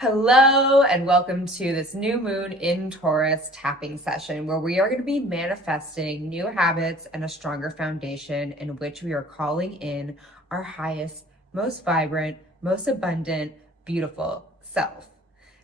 Hello and welcome to this new moon in Taurus tapping session where we are going to be manifesting new habits and a stronger foundation in which we are calling in our highest, most vibrant, most abundant, beautiful self.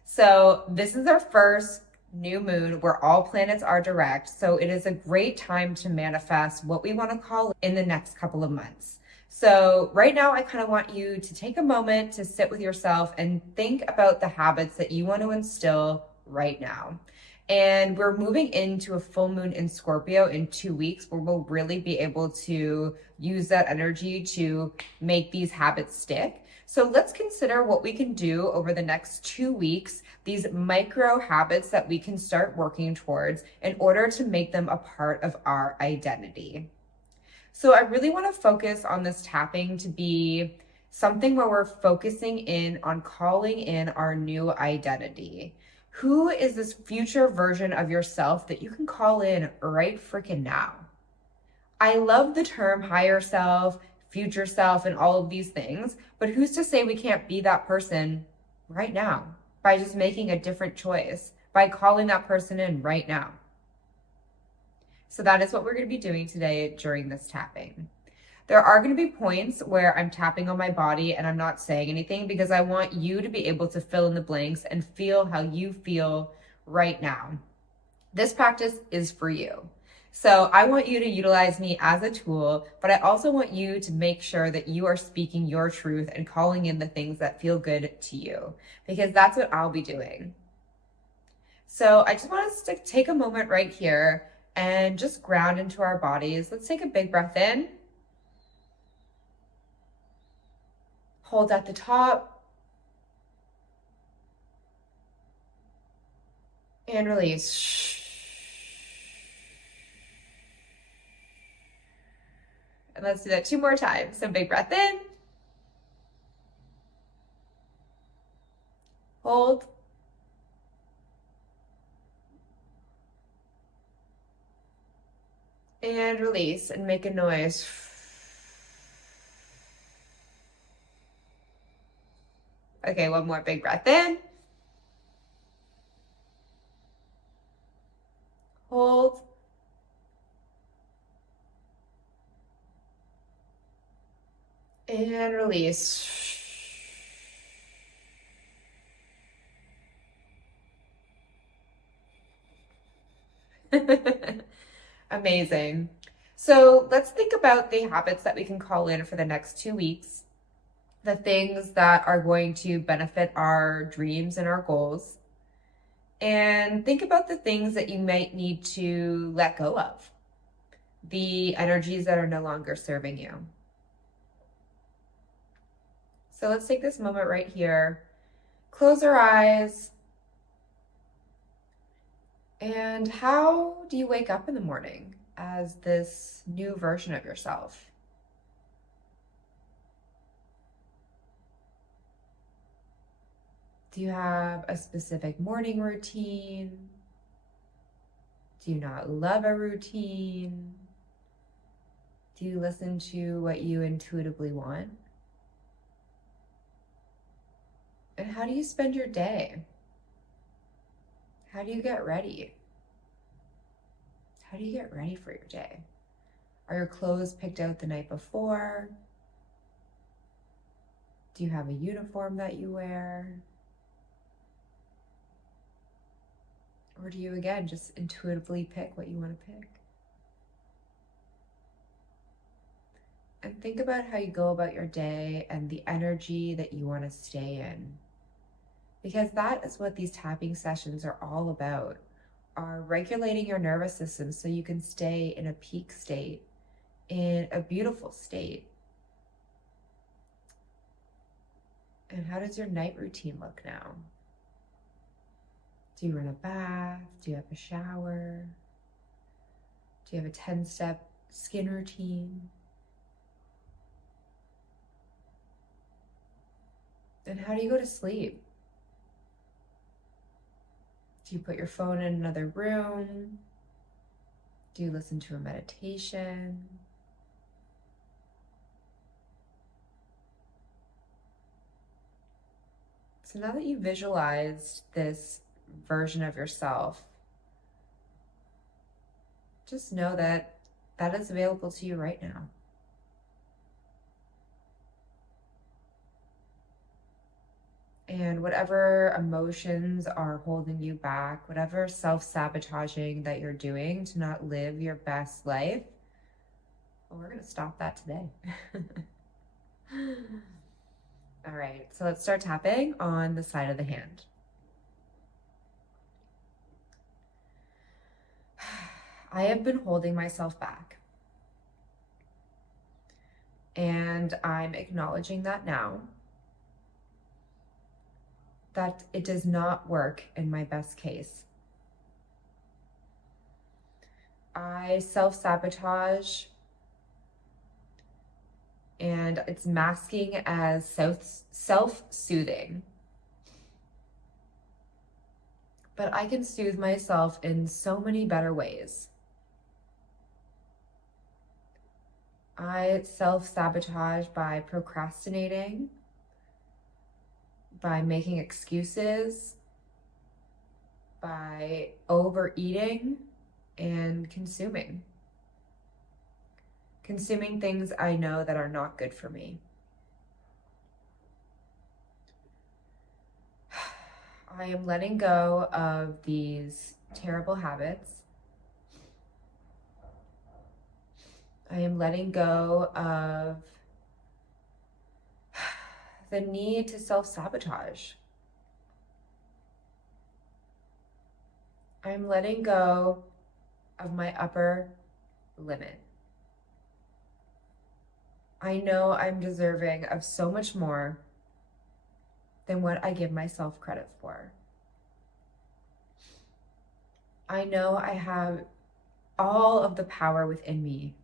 So this is our first new moon where all planets are direct. So it is a great time to manifest what we want to call in the next couple of months. So right now, I kind of want you to take a moment to sit with yourself and think about the habits that you want to instill right now. And we're moving into a full moon in Scorpio in 2 weeks where we'll really be able to use that energy to make these habits stick. So let's consider what we can do over the next 2 weeks, these micro habits that we can start working towards in order to make them a part of our identity. So I really want to focus on this tapping to be something where we're focusing in on calling in our new identity. Who is this future version of yourself that you can call in right freaking now? I love the term higher self, future self, and all of these things, but who's to say we can't be that person right now by just making a different choice, by calling that person in right now? So that is what we're going to be doing today during this tapping. There are going to be points where I'm tapping on my body and I'm not saying anything because I want you to be able to fill in the blanks and feel how you feel right now. This practice is for you. So I want you to utilize me as a tool, but I also want you to make sure that you are speaking your truth and calling in the things that feel good to you, because that's what I'll be doing. So I just want us to take a moment right here and just ground into our bodies. Let's take a big breath in. Hold at the top. And release. And let's do that 2 more times. So big breath in. Hold. And release and make a noise. Okay, one more big breath in. Hold. And release. Amazing. So let's think about the habits that we can call in for the next 2 weeks, the things that are going to benefit our dreams and our goals. And think about the things that you might need to let go of, the energies that are no longer serving you. So let's take this moment right here, close our eyes. And how do you wake up in the morning as this new version of yourself? Do you have a specific morning routine? Do you not love a routine? Do you listen to what you intuitively want? And how do you spend your day? How do you get ready? How do you get ready for your day? Are your clothes picked out the night before? Do you have a uniform that you wear? Or do you, again, just intuitively pick what you want to pick? And think about how you go about your day and the energy that you want to stay in. Because that is what these tapping sessions are all about, are regulating your nervous system so you can stay in a peak state, in a beautiful state. And how does your night routine look now? Do you run a bath? Do you have a shower? Do you have a 10-step skin routine? And how do you go to sleep? Do you put your phone in another room? Do you listen to a meditation? So now that you visualized this version of yourself, just know that that is available to you right now. And whatever emotions are holding you back, whatever self-sabotaging that you're doing to not live your best life, well, we're going to stop that today. All right, so let's start tapping on the side of the hand. I have been holding myself back. And I'm acknowledging that now, that it does not work in my best case. I self-sabotage, and it's masking as self-soothing. But I can soothe myself in so many better ways. I self-sabotage by procrastinating, by making excuses, by overeating and consuming. Consuming things I know that are not good for me. I am letting go of these terrible habits. I am letting go of the need to self-sabotage. I'm letting go of my upper limit. I know I'm deserving of so much more than what I give myself credit for. I know I have all of the power within me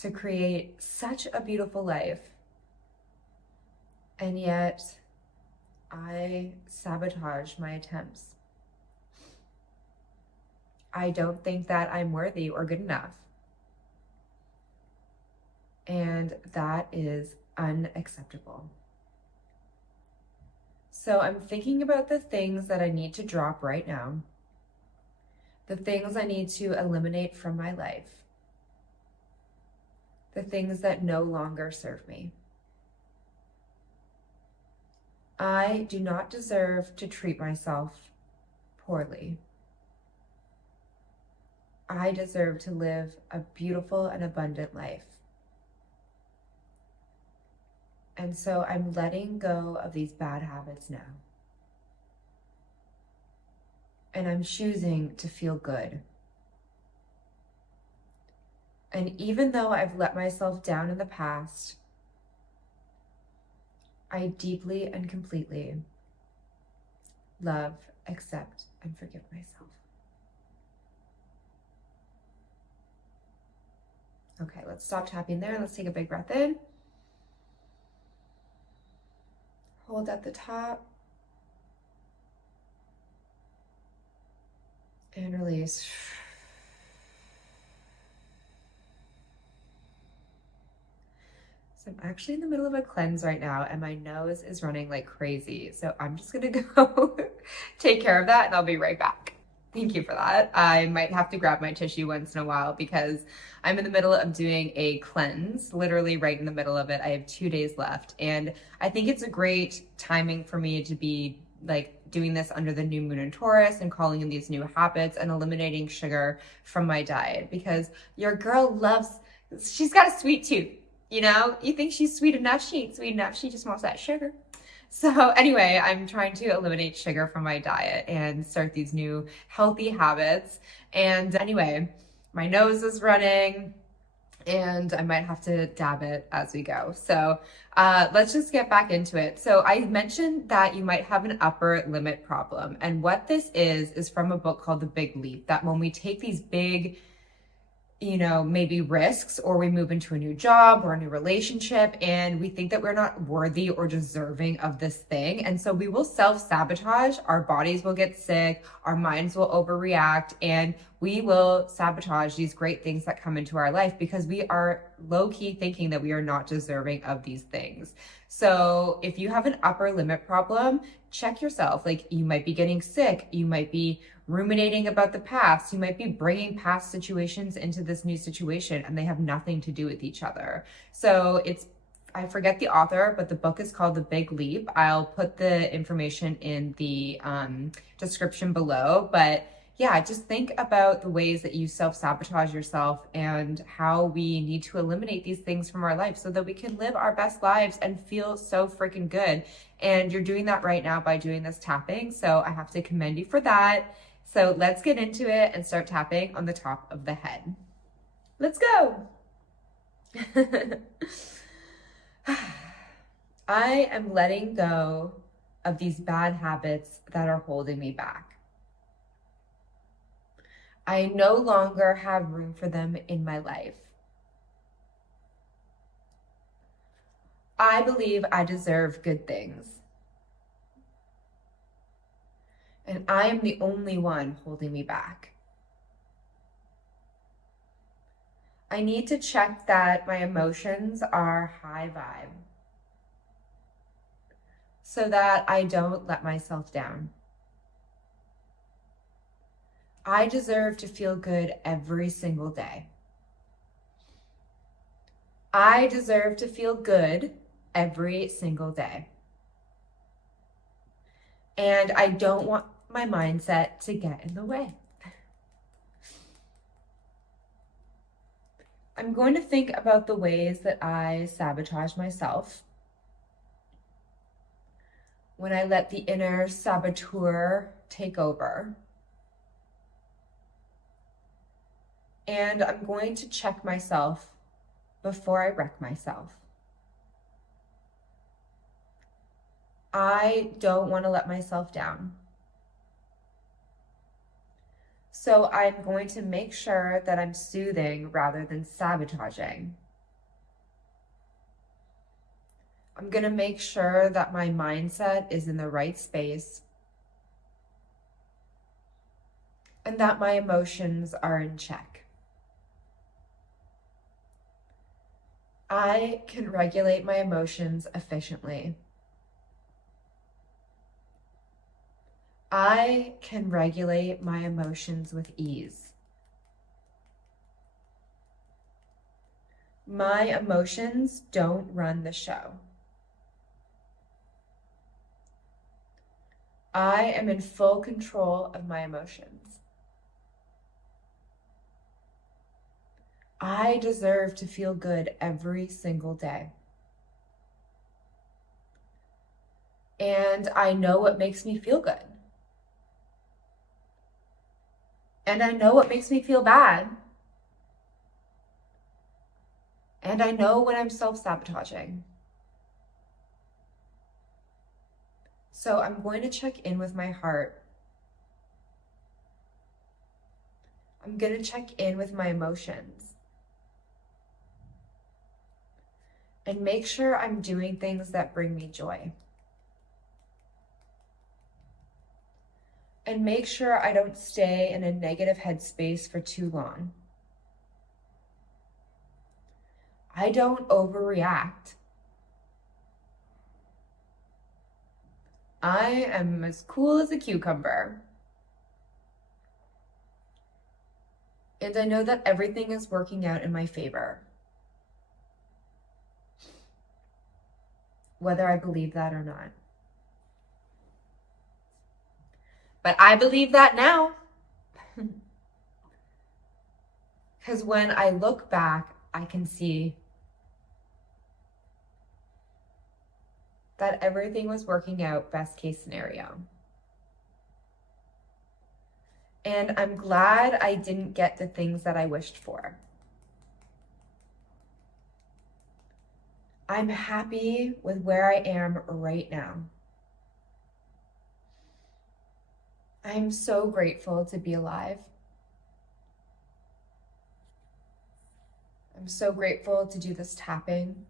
to create such a beautiful life, and yet I sabotage my attempts. I don't think that I'm worthy or good enough. And that is unacceptable. So I'm thinking about the things that I need to drop right now, the things I need to eliminate from my life, the things that no longer serve me. I do not deserve to treat myself poorly. I deserve to live a beautiful and abundant life. And so I'm letting go of these bad habits now. And I'm choosing to feel good. And even though I've let myself down in the past, I deeply and completely love, accept, and forgive myself. Okay, let's stop tapping there. Let's take a big breath in. Hold at the top. And release. So I'm actually in the middle of a cleanse right now, and my nose is running like crazy. So I'm just gonna go take care of that, and I'll be right back. Thank you for that. I might have to grab my tissue once in a while because I'm in the middle of doing a cleanse, literally right in the middle of it. I have 2 days left, and I think it's a great timing for me to be like doing this under the new moon in Taurus and calling in these new habits and eliminating sugar from my diet, because your girl she's got a sweet tooth. You know, you think she's sweet enough, she ain't sweet enough, she just wants that sugar. So anyway, I'm trying to eliminate sugar from my diet and start these new healthy habits. And anyway, my nose is running and I might have to dab it as we go. So let's just get back into it. So I mentioned that you might have an upper limit problem. And what this is from a book called The Big Leap, that when we take these big, maybe risks, or we move into a new job or a new relationship and we think that we're not worthy or deserving of this thing. And so we will self-sabotage, our bodies will get sick, our minds will overreact, and we will sabotage these great things that come into our life because we are low-key thinking that we are not deserving of these things. So if you have an upper limit problem, check yourself. Like, you might be getting sick, you might be ruminating about the past, you might be bringing past situations into this new situation, and they have nothing to do with each other. So I forget the author, but the book is called The Big Leap. I'll put the information in the description below. But yeah, just think about the ways that you self-sabotage yourself and how we need to eliminate these things from our life so that we can live our best lives and feel so freaking good. And you're doing that right now by doing this tapping. So I have to commend you for that. So let's get into it and start tapping on the top of the head. Let's go. I am letting go of these bad habits that are holding me back. I no longer have room for them in my life. I believe I deserve good things. And I am the only one holding me back. I need to check that my emotions are high vibe so that I don't let myself down. I deserve to feel good every single day. I deserve to feel good every single day. And I don't want my mindset to get in the way. I'm going to think about the ways that I sabotage myself when I let the inner saboteur take over. And I'm going to check myself before I wreck myself. I don't want to let myself down. So I'm going to make sure that I'm soothing rather than sabotaging. I'm going to make sure that my mindset is in the right space and that my emotions are in check. I can regulate my emotions efficiently. I can regulate my emotions with ease. My emotions don't run the show. I am in full control of my emotions. I deserve to feel good every single day. And I know what makes me feel good. And I know what makes me feel bad. And I know when I'm self-sabotaging. So I'm going to check in with my heart. I'm going to check in with my emotions. And make sure I'm doing things that bring me joy. And make sure I don't stay in a negative headspace for too long. I don't overreact. I am as cool as a cucumber. And I know that everything is working out in my favor. Whether I believe that or not. But I believe that now. Because when I look back, I can see that everything was working out best case scenario. And I'm glad I didn't get the things that I wished for. I'm happy with where I am right now. I'm so grateful to be alive. I'm so grateful to do this tapping.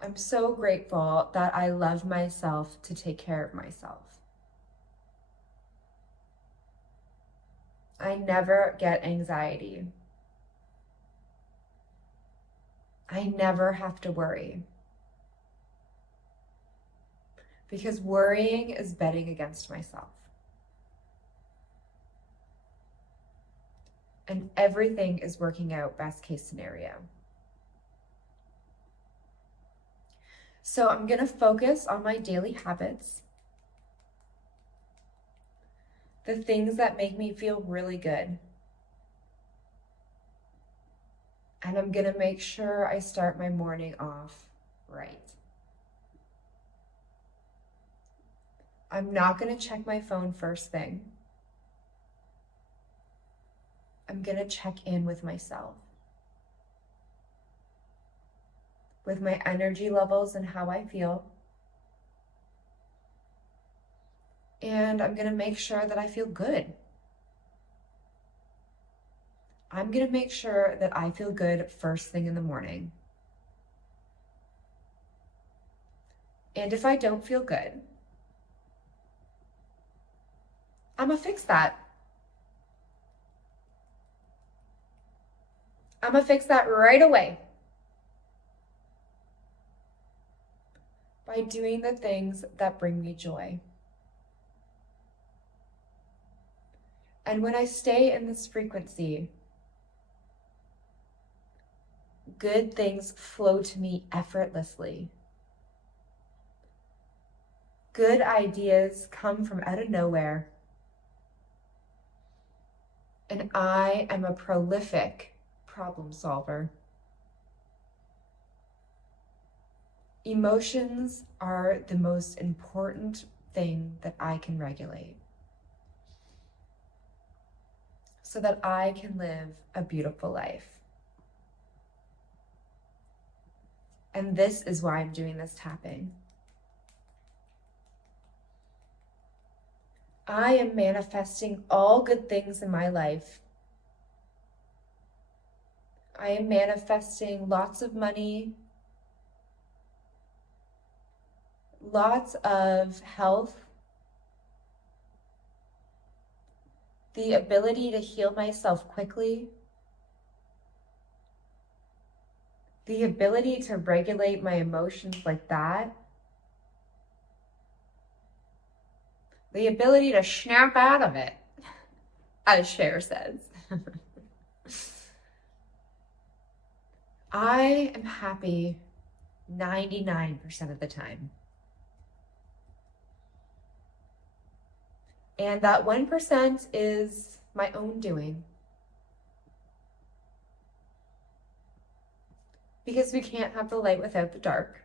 I'm so grateful that I love myself to take care of myself. I never get anxiety. I never have to worry. Because worrying is betting against myself. And everything is working out best case scenario. So I'm going to focus on my daily habits, the things that make me feel really good. And I'm going to make sure I start my morning off right. I'm not going to check my phone first thing. I'm going to check in with myself, with my energy levels and how I feel. And I'm going to make sure that I feel good. I'm going to make sure that I feel good first thing in the morning. And if I don't feel good, I'm going to fix that. I'm going to fix that right away by doing the things that bring me joy. And when I stay in this frequency, good things flow to me effortlessly. Good ideas come from out of nowhere. And I am a prolific problem solver. Emotions are the most important thing that I can regulate so that I can live a beautiful life. And this is why I'm doing this tapping. I am manifesting all good things in my life. I am manifesting lots of money, lots of health, the ability to heal myself quickly, the ability to regulate my emotions like that, the ability to snap out of it, as Cher says. I am happy 99% of the time. And that 1% is my own doing. Because we can't have the light without the dark.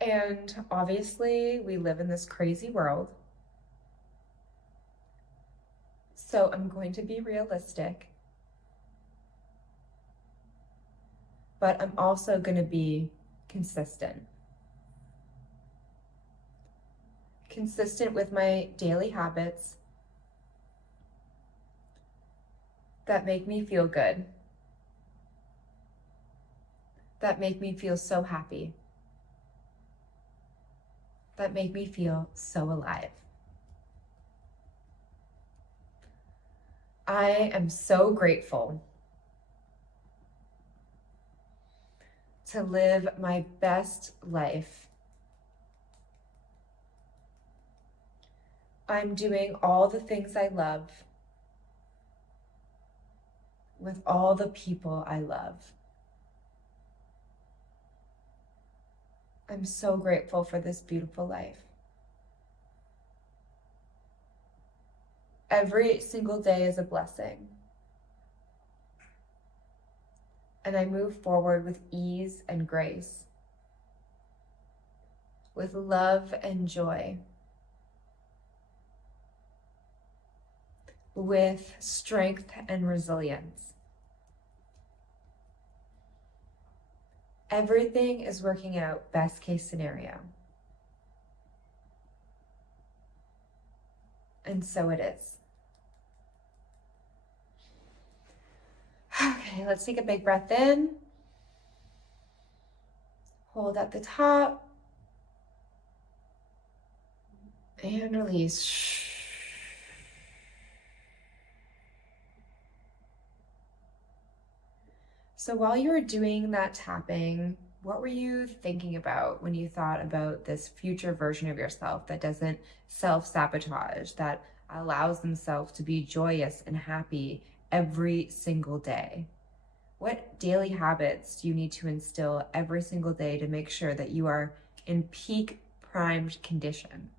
And obviously, we live in this crazy world. So I'm going to be realistic. But I'm also going to be consistent. Consistent with my daily habits that make me feel good, that make me feel so happy, that make me feel so alive. I am so grateful to live my best life. I'm doing all the things I love with all the people I love. I'm so grateful for this beautiful life. Every single day is a blessing. And I move forward with ease and grace, with love and joy, with strength and resilience. Everything is working out best case scenario. And so it is. Okay, let's take a big breath in. Hold at the top. And release. So while you were doing that tapping, what were you thinking about when you thought about this future version of yourself that doesn't self-sabotage, that allows themselves to be joyous and happy every single day? What daily habits do you need to instill every single day to make sure that you are in peak primed condition?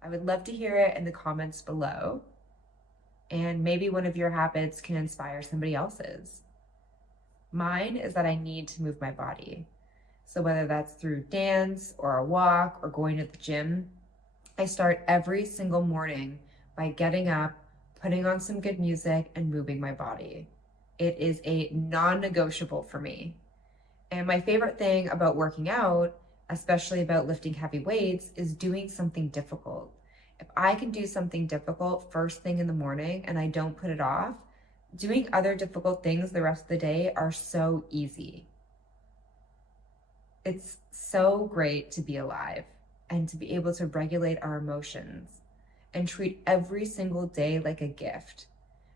I would love to hear it in the comments below. And maybe one of your habits can inspire somebody else's. Mine is that I need to move my body. So whether that's through dance or a walk or going to the gym, I start every single morning by getting up, putting on some good music, and moving my body. It is a non-negotiable for me. And my favorite thing about working out, especially about lifting heavy weights, is doing something difficult. If I can do something difficult first thing in the morning and I don't put it off, doing other difficult things the rest of the day are so easy. It's so great to be alive and to be able to regulate our emotions and treat every single day like a gift.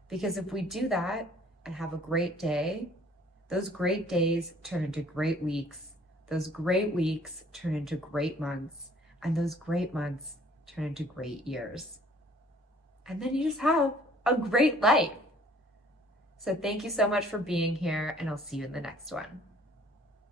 Because if we do that and have a great day, those great days turn into great weeks. Those great weeks turn into great months. And those great months turn into great years. And then you just have a great life. So thank you so much for being here, and I'll see you in the next one.